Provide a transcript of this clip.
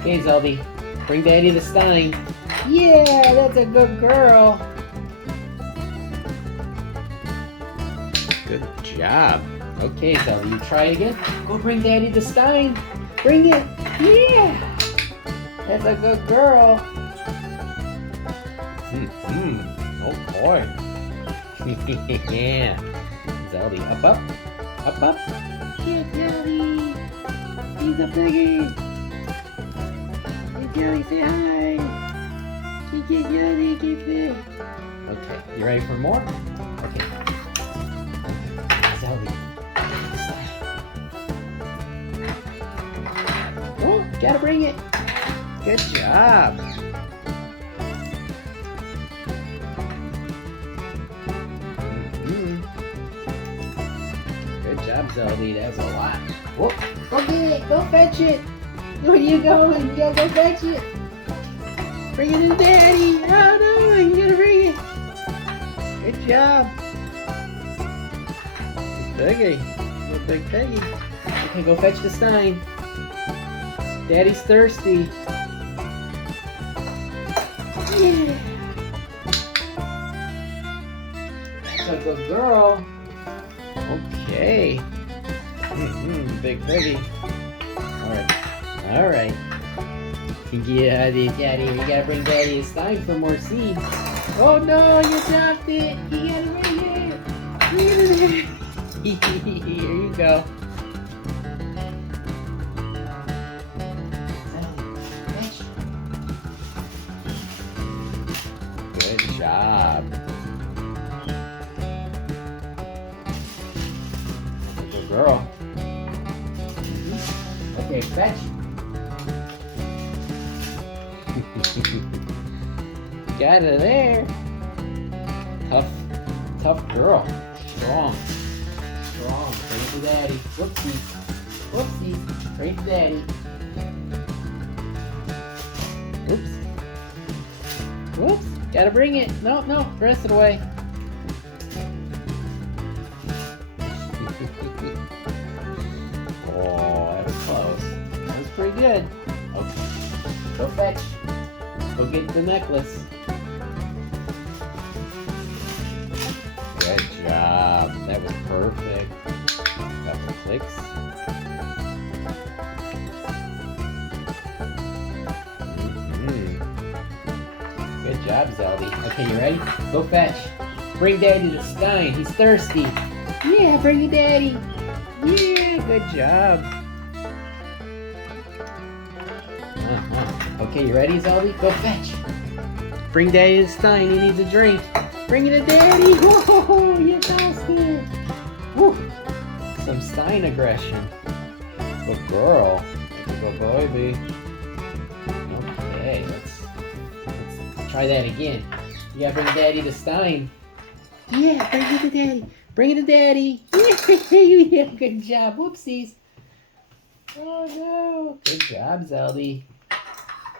Okay, Zelda, bring Daddy the Stein. Yeah, that's a good girl. Good job. Okay, Zelda, you try again. Go bring Daddy the Stein. Bring it. Yeah, that's a good girl. Oh boy. Yeah. Zelda, up, up. Up, up. Yeah, Zelda. He's a piggy. Hey, Jelly, say hi. Get Jelly, get there. Okay, you ready for more? Okay. Zelda. Oh, gotta bring it. Good job. Good job, Zelda. That's a lot. Whoop. Go get it. Go fetch it. Where you going? You gotta go fetch it. Bring it to Daddy. Oh no, you gotta bring it. Good job. Piggy. Little big piggy. Okay, go fetch the Stein. Daddy's thirsty. Yeah. That's a good girl. Okay. Big piggy. Alright. Yeah, Daddy, we gotta bring Daddy a Stein for more seeds. Oh no, you dropped it! You gotta bring it! Bring it in there! Here you go. Good job. Good girl. Okay, fetch. Got it there. Tough girl. Strong. Bring it to Daddy. Whoopsie. Bring it to Daddy. Whoops. Gotta bring it. No. Rest it away. Oh, that was close. That was pretty good. Okay. Go fetch. Go get the necklace. Good job. That was perfect. Couple clicks. Good job, Zelda. Okay, you ready? Go fetch. Bring Daddy the Stein. He's thirsty. Yeah, bring it, Daddy. Yeah, good job. Okay, you ready, Zelda? Go fetch. Bring Daddy the Stein. He needs a drink. Bring it to Daddy. Whoa, you lost it. Woo. Some Stein aggression. Good girl. Good baby. Okay, let's try that again. You gotta bring Daddy the Stein. Yeah, bring it to Daddy. Bring it to Daddy. Yeah, good job. Whoopsies. Oh no. Good job, Zelda.